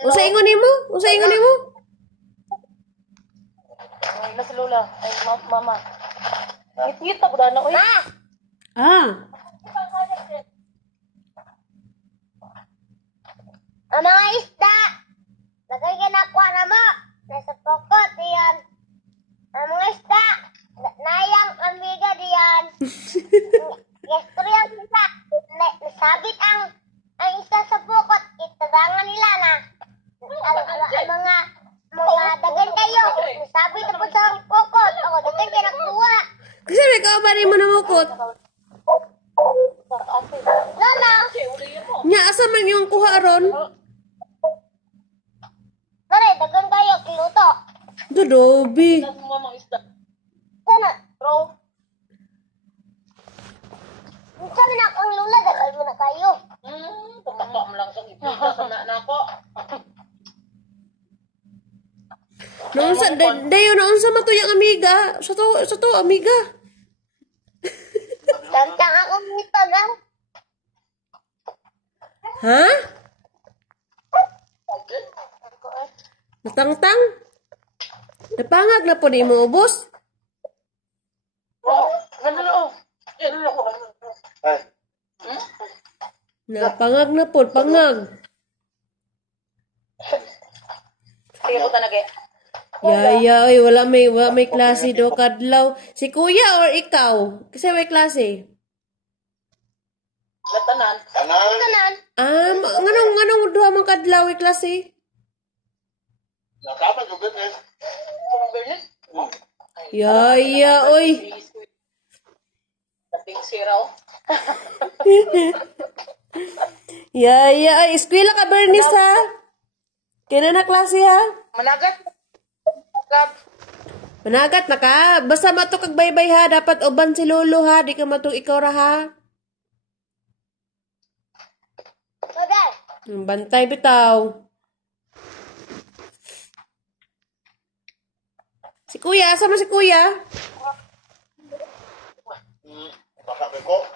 Usa ingon nimo? Usa ingon nimo? Ay, nasa lola. Ay, mama. Ngit-ngit ako dana, oy. Ah. Ang mga isda, lagay ginakwa na mo. Nasa pokot, diyan. Ang mga isda, nayang amiga diyan. Gestorya sila, nasabit ang isa sa pokot. Itabangan nila na. Ang mga dagan kayo, nasabit na po sa pokot. Ako, dagan kinakuha. Kasi may kauban mo na mukot. Lala, Nya asa man yung kuha ron? pare, dagan kayo, kiluto. Dodobi. Nasa mamang isda. Sana, Bro. sabi na ang lula, dagan mo na kayo. Tumakak mo lang sa ipita sa na ako. Noon sa dayo noon sa matuyang amiga. Sa to amiga. Tantang ako nito, ga. Ha? Natangtang? Napangag na po ni mo ubos? Oh, ganda na oh. Yan ako. Napangag na po, pangag. Sige po tanag eh. Yaya, oy, wala may klase do kadlaw. Si kuya or ikaw? Kasi may klase. Latanan. Tanan. Nganong duha man kadlaw ay klase? Nakapat yung business. Kung Berlin. Yaya, oy. Dating siraw. Yaya, ay eskwela ka Bernice ha? Kailan na klase ha? Managat. Gab. Managat na ka. Basta mato kag baybay ha. Dapat uban si lolo ha. Di ka matong ikaw ra ha. Bagay. Bantay bitaw. Si kuya, asa mo si kuya? Baka ko.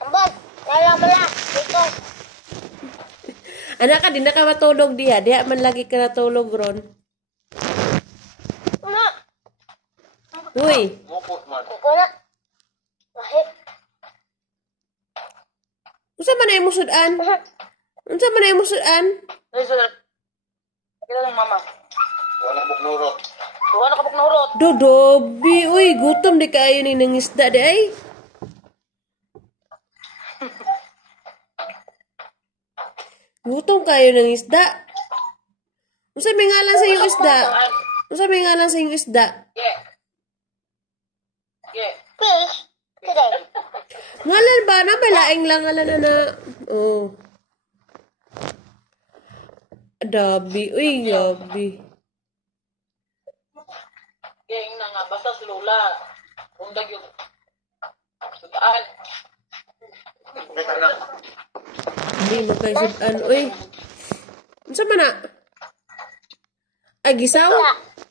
Ambot, lala mo lang. Dito. Anak ka, di na ka matulog diha. Diha man lagi ka natulog ron. Una. Uy, Mupot man. Ako na. Mahit. unsa man ay musudan? Unsa man ay musudan? Ay, sir. Kailan ang mama? Wala buknurot. Tuwa na kapag nahurot. Dodobi, uy, gutom di kayo ni nang isda di ay. Gutom kayo ng isda. Unsa may ngalan sa iyong isda? Unsa may ngalan sa iyong isda? Yeah. Yeah. Fish. Today. Ngalan ba na balaing lang ngalan na. Oh. Dabi, uy, gabi. Yang na nga, basta si Lola. Undag yung sutaan. Kita na. Hindi mo kayo sudan, uy. Unsa man na? Ay, gisaw?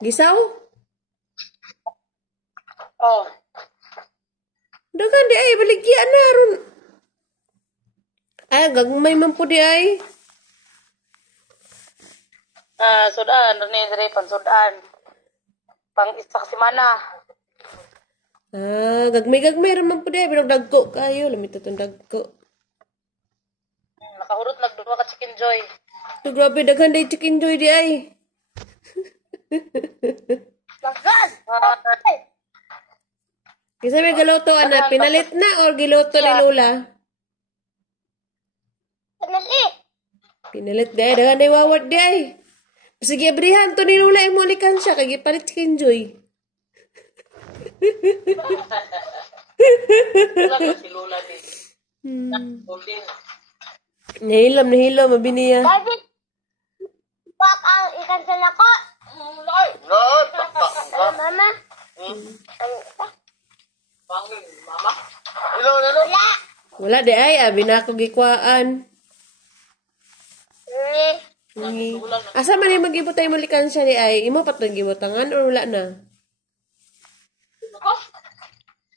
Gisaw? Oh. Dagan di ay, baligyan na ron. Ay, gagmay man po di ay. Sudan. Rini, pan-sudan. Pang-isa semana. Gagmay raman po di ay. Pero dagko kayo. Lamit itong dagko. Nakahurot nagduwa ka chicken joy. So, grabe, daghan day chicken joy di ay. Lagan. Kasi may galuto, ana, pinalit na or giluto ni Lola? Pinali. Pinalit di ay. Daghan day wawad di ay. Sige, abrihan to ni Lola yung mulikan siya. Kaya gipalit chicken joy. Wala ka si Lola din. Golden. Nahilom, mabiniya. Barbie. Pak ang ikansel ako. No, baka. Mama. Pangin, mama. Hello. Wala. Wala di ay, abi na ako gikwaan. Asa man yung mag-ibot tayo mulikan siya di ay? Imo pa itong gibutangan or wala na?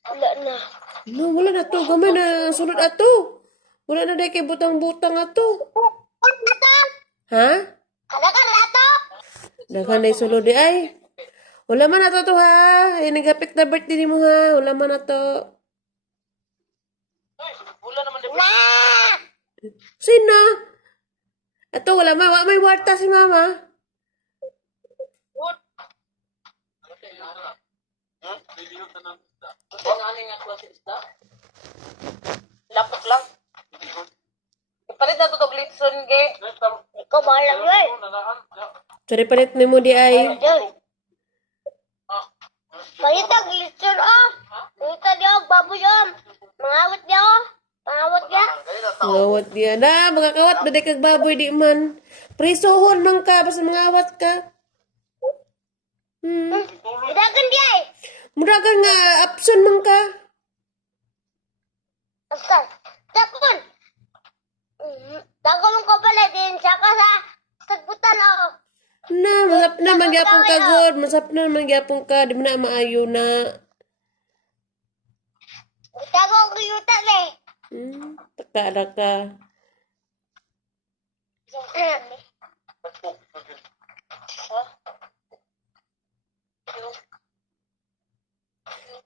Wala na. No, wala na to. Gamay na sunod ato. Wala na dahil kay butang-butang ato. Ha? Kada Daghan na sulod di ay. Wala man na to ha. Ay, nagapit na birthday mo ha. Wala man na to. Ay, wala naman din. Na! Sino? Ito, wala man. May warta si mama. What? Ito nga nga klase isda. Lapok lang. Ipalit na to glitson ge. Ikaw bahala mo eh. Sorry, palit ni mo di ay. Diyan. Pagita, glitzer oh. Pagita diyo, baboy oh. Mangawat diyo oh. Mangawat diya. Mangawat diya na. Magkakawat na kag baboy di man. Prisuhon man ka. Basta mangawat ka. Idagan diya eh. Muragan nga. Apson man ka. Asal. Tapon. Tago mong ko pala din. Saka sa sagbutan oh. Na, masap na magyapong ka, God. Masap na magyapong ka. Di mo na maayo na. Tago ko yutan eh. Takada ka.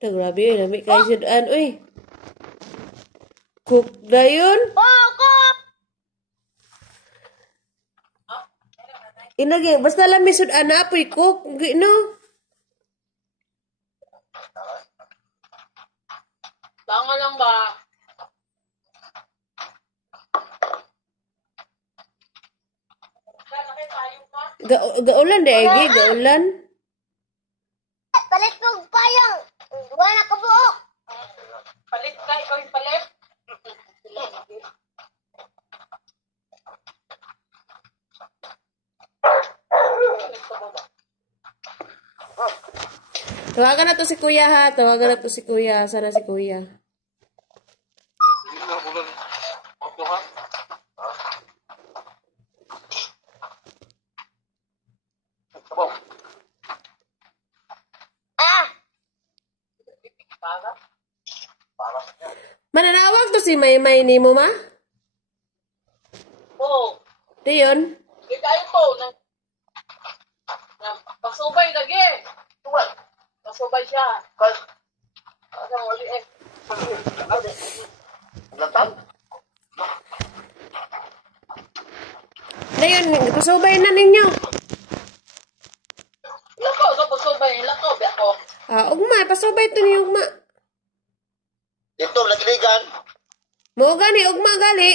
Grabe yun. Lami kayo siya doon. Uy. Cook na yun. Boko! Inagi. Basta lami sudan na. Apoy cook. No? Tanga lang ba? Gaulan de. Agi. Gaulan. Palit kong payang. Duwa na kabuok. Palit ka, ikaw yung palit. Tawagan na to si Kuya ha. Tawagan na to si Kuya. Sana si Kuya. Ah! Mananawag to si Maymay ni mo ma? Oo. Di yun? Kita ito. Pasubay lagi. Pasubay siya. Kasi wali eh. Latang? Na yun. Pasubay na ninyo. Lako, so pasubay. Lako, biya ko. Ugma. Pasubay to ni Ugma. Ito, nagiligan. Mo gani. Ugma gali.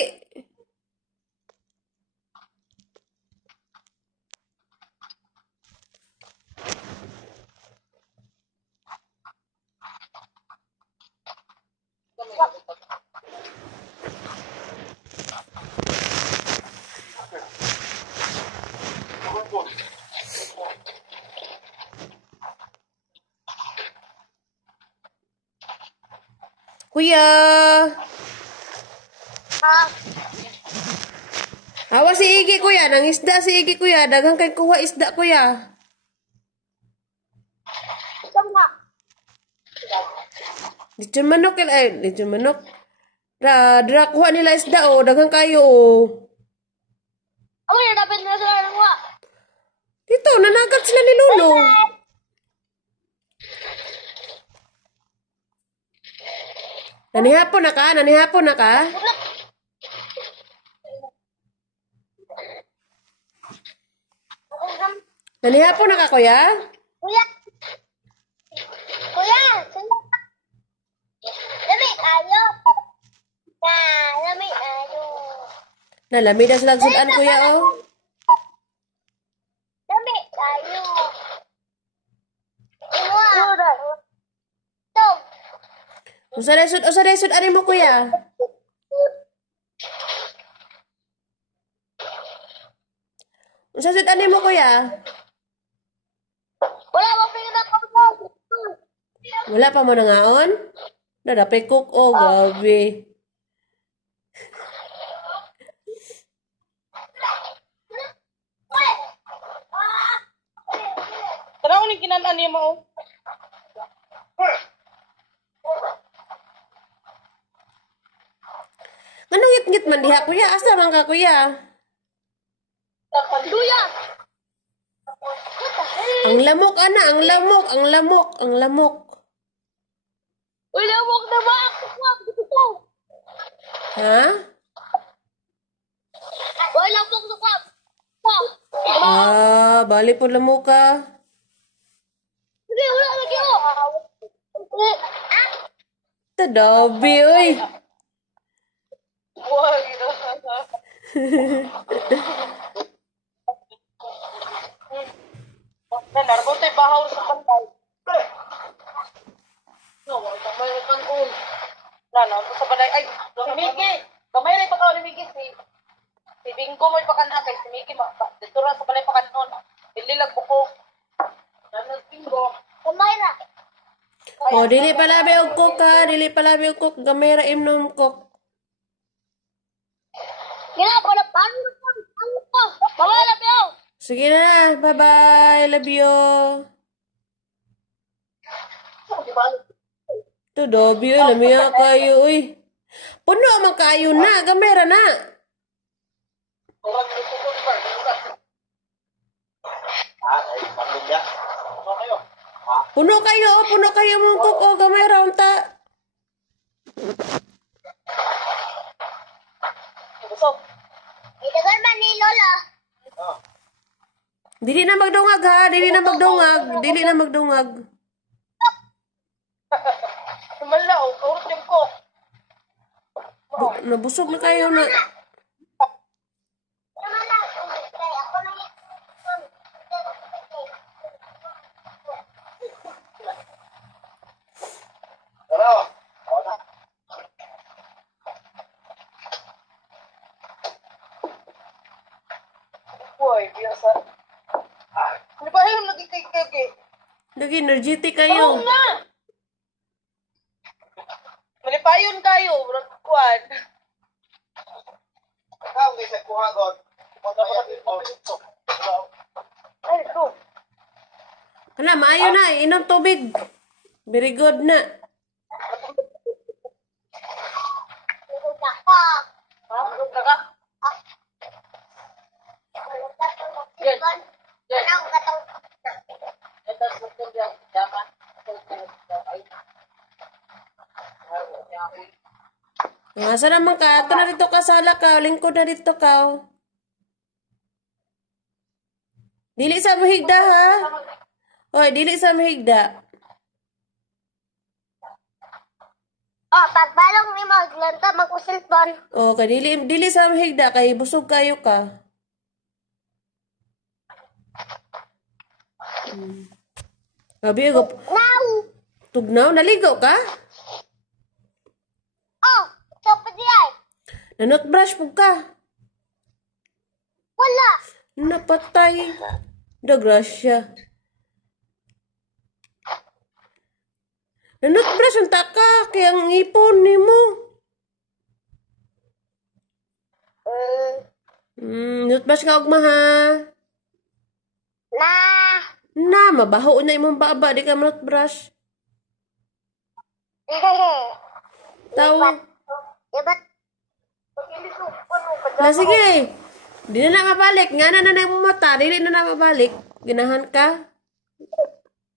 Kuya. Ah! Awa si Igi kuya. Nang isda si Igi kuya. Dagang kay kuha isda kuya. Isang nga. Lechon manok. Lechon manok. Dra kuha nila isda o. Dagang kayo o. Ako na dapat na sa lang wa. Dito. Nanagat sila ni Lolo. Nanihapon na ka? Nanihapon na ka? Nanihapon na ka, kuya? Kuya! Kuya! Sino ka? Lami, ayo! Lami, ayo! Nalamid ang silang sudan, kuya, oh. Lami, ayo! Iwa! Ito! Usa sudan mo, kuya. Usa sudan mo, kuya. Wala mo pinakapag! Wala pa mo nangaon? Nadapay cook, oh, gabi. Tara ko ni kinanan niya mo. Anong ngit-ngit man diha, kuya? Asa man ka, kuya? Luya! Ang lamok, ana, ang lamok, ang lamok, ang lamok. Uy, lamok na ba? Wag, gusto. Ha? Uy, lamok na ba? Wag. Bali po lamok ka. Sige, wala lagi oh. Ah, Tadabi, oy. Wag, ito. Narbo tayo bahaw sa pantay. No, kamay rin kang un. Sa balay. Ay, si Miki. Kamay rin pa ka ni Miki. Si Bingo mo ipakanha kay si Miki. Dito ra sa balay pakanon. Ililag buko. Nanas Bingo. Kumaira. O, dili pala og cook ha. Dili pala og cook. Gamay ra imnom cook. Gila, pala paano ko? Ano ko? Mawala biyo. Sige na. Bye-bye. Love you. Tadabi, oy. Lamiya kayo, oy. Puno man kayo na. Gamay ra na. Orang dito ko ni Bar. Ay, pamilya. Ano kayo? Puno kayo, oh. Puno kayo mong cook. O, gamay ra unta. Busog. Itagal man ni Lola. Oh. Dili na magdungag ha. Dili na magdungag. Dili na magdungag. Wala, kaurot yung ko. Nabusog na kayo na. Tama na. Ako na yan. Tara. O na. Boy, biasa. Ano ba yung nagkikikiki? Lagi energetic Oo kayo. nga! Malipayon kayo, kuwan. Ikaw, hindi sa kuhagon. Ay, ito. Hala, maayo na. Inom tubig. Very good na. Ako. Ha? Ano ka? Yes. Yes. Anong katong Ito sa kanya, dapat. Asa naman ka? Ato na dito ka sala ka. Lingkod na dito ka. Dili sa mahigda ha. Hoy, dili sa mahigda. Oh, pagbalong ni mo, lanta mag-usilpon. O, kay dili sa mahigda. Kay busog kayo ka. Gabi, Now! tugnaw. Naligo ka? Oh, ito pa diyan. Nanot-brush po ka. Wala. Napatay. Da grasya. Nanot-brush ang taka. Kaya ang ipon ni mo. Nanot-brush ka og maha. Na. Na, mabaho na imong baba. Di ka manot-brush. Tao. Iba't Na sige. Di na na mabalik. Nga na na mo mata. Dili na na mabalik. Ginahan ka.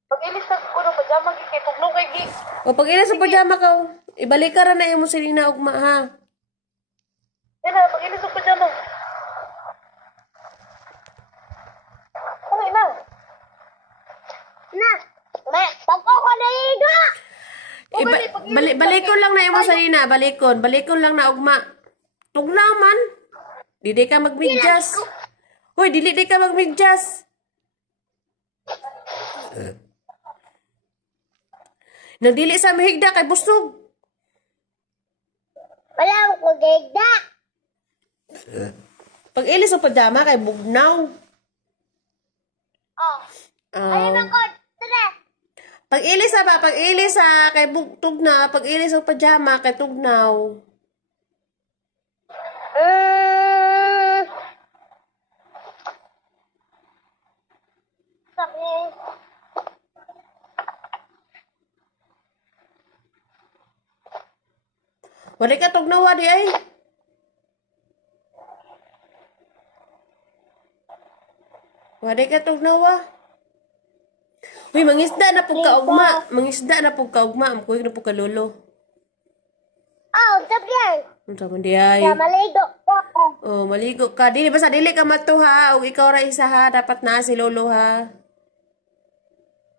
Pag-ilis na ko ng pajama, kay tuglong kay Gi. O pag ina sa pajama ka. Ibalik ka ra na imong silina ugma ha. Yan na, pag-ilis ng pajama. Ano ina? na. Pagko ko naligo. Balikon lang na imong salina. Balikon lang na ugma. Tugnaw man. Dili ka magmidjas. Hoy, dili ka magmidjas. Nagdili sa mahigda kay busog. Wala ko gigda. Pag ilis sa pajama kay bugnaw. Oh. Ayun ako. Tara. Pag ilis sa kay tugnaw, pag ilis sa pajama kay tugnaw. Sabi. Wala ka tugnaw di ay. Wala ka tugnaw. Uy, mangisda na po kaugma. Mangisda na po kaugma. Amkuhig na po kalolo. Oh, sabihan. Unsa man di ay? Sa maligo ko. Oh, maligo ka. Dili basta dili ka matuha. O ikaw ra isa ha. Dapat na si lolo ha.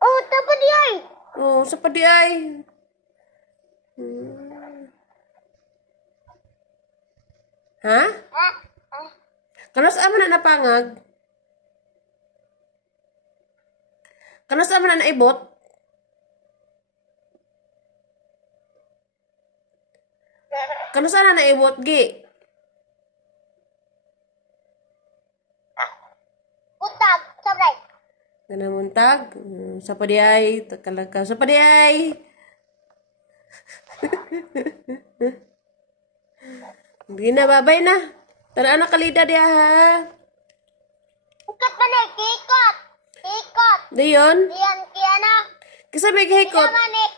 Oh, tapos di ay. Oh, sa pa di ay. Ha? Kanos ama na napangag? Kanos ama na naibot? Kanos na naibot, gi? Utag, sabay. Ganamuntag? Sa pa di ay? Takalakaw. Sa pa di ay? Hindi na, babay na. Tara na kalida diya ha. Ikat man eh, kikot. Kikot. Dayon? Diyan, kaya na. Kasi may hikot. Naman eh,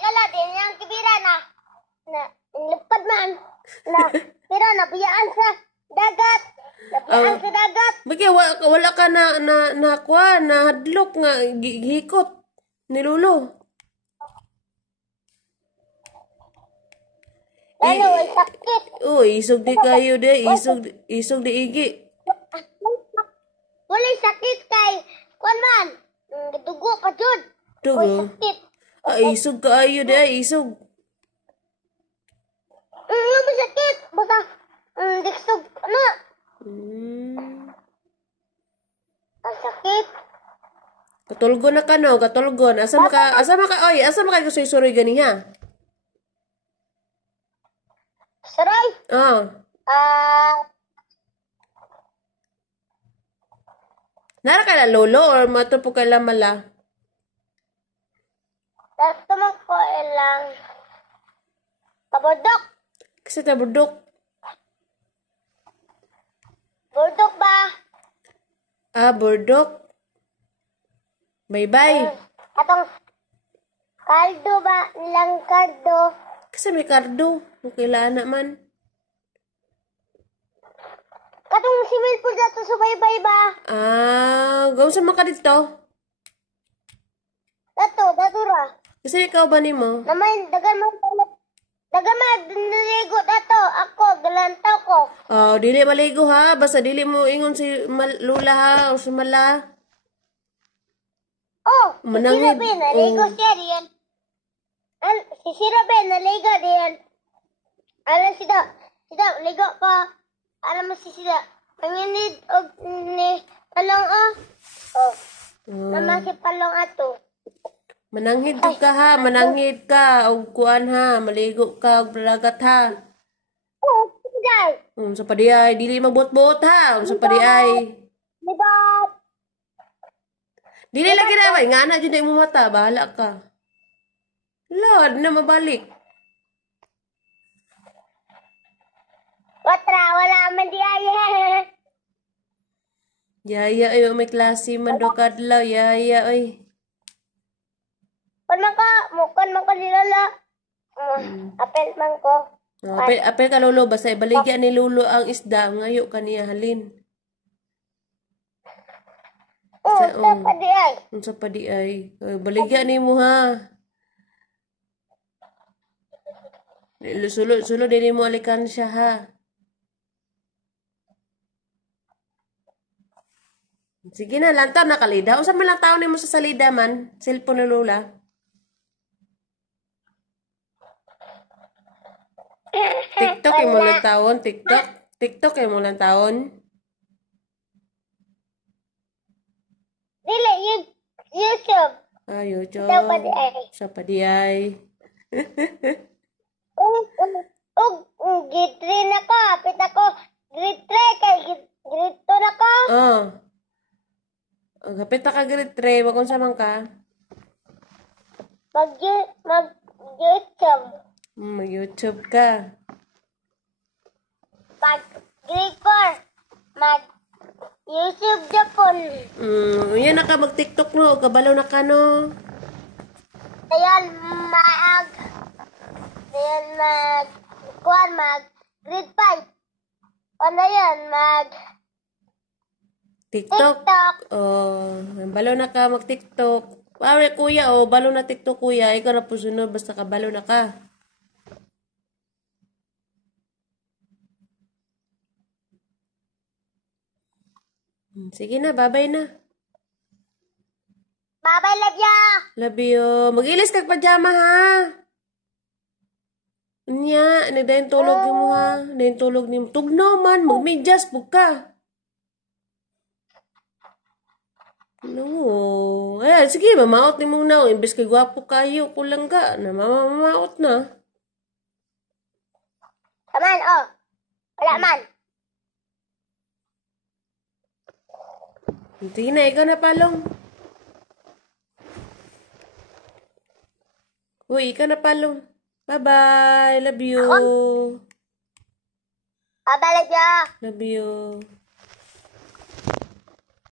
kala din yung kibira na lupad man na pero nabiyaan sa dagat nabiyaan sa dagat Bagay, wala ka na hadlok nga hikot ni Lolo. lalo ay sakit Uy, isog di kayo de. Isog di igi. walay sakit kay kwan man dugo pa jud Dugo? Uy, sakit Isog kayo de. Isog. nga ba sakit baka diksog ano ang sakit Katulgon na ka no. Katulgon. Asa maka gustoy-suroy ganiha? saray Nara ka na lolo or mato po ka mala? dato man ko ilang kabodok Kasi tabudok. burdok ba Burdok. Bye-bye. atong kaldo ba nilang kaldo Kasi may kardo. Kailangan naman. katong simil po dato subaybay ba Gawin sa mga dito. dato ra Kasi ikaw ba ni mo? namay dagan man niligo dato ako galantaw ko Dili maligo ha. Basta dili mo ingon si Lula ha. O si Mala. oh Manangid. si Sirabe naligo siya diyan si Sirabe naligo diyan alam sida ligo ka alam mo si sida panginid og ni palong mama si palong ato Mananghid ka ha. Mananghid ka. O kuan ha. Maligo ka. O balagat ha. oh siday Sa padiay. Dili magbot-bot ha. Sa padiay. libat Dili lagi na ba? Nga na dyan na mo mata. Bahala ka. Lord, na mabalik. watra wala man di ay Yaya ay may klase man do kadlaw. Yaya ay. Kon man ko nilala. Apel man ko. Apel ka lolo. Basta ibaligyan ni Lolo ang isda. Ngayo kaniya halin. Dapat di ay. Sa padi ay. Baligyan ni mo ha. Sulo din mo alikan siya ha. Sige na, lantaw na kalida. Usa man lang taon ni mo sa salida man. Cellphone ni Lola. TikTok yung mo lang taon. TikTok yung mo lang taon. Dili, YouTube. YouTube. Dapat di ay. Sa padi ay. Grade 3 na ko. Apit ako. Grade 3 kay grade 2 na ko. Kapit ka grade 3. Wag kung samang ka. Mag-YouTube. Mag-YouTube ka. Pag grade 4, mag-YouTube Japon. Yan na ka mag-TikTok no. Kabalaw na ka no. Ayan, grade 5. Ano yan, TikTok. TikTok. Oh, balo na ka mag-TikTok. Pare, kuya, oh, balo na TikTok, kuya. Ikaw na po sunod, basta ka, balo na ka. Sige na, babay na. Bye-bye, love ya. Love you. Mag-ilis kag pajama, ha? Nya, nagdayon tulog mo, ha? Nagdayon tulog ni mo. Tugnaw man, magmedyas, buka. No. Ay, sige, mamaot ni mong now. Imbes kay gwapo kayo, kulang ka. Na mamaot na. Aman, oh. Wala man. Sige na, ikaw na palong. Uy, ikaw na palong. Bye-bye. Love you. Bye-bye, love ya. Love you.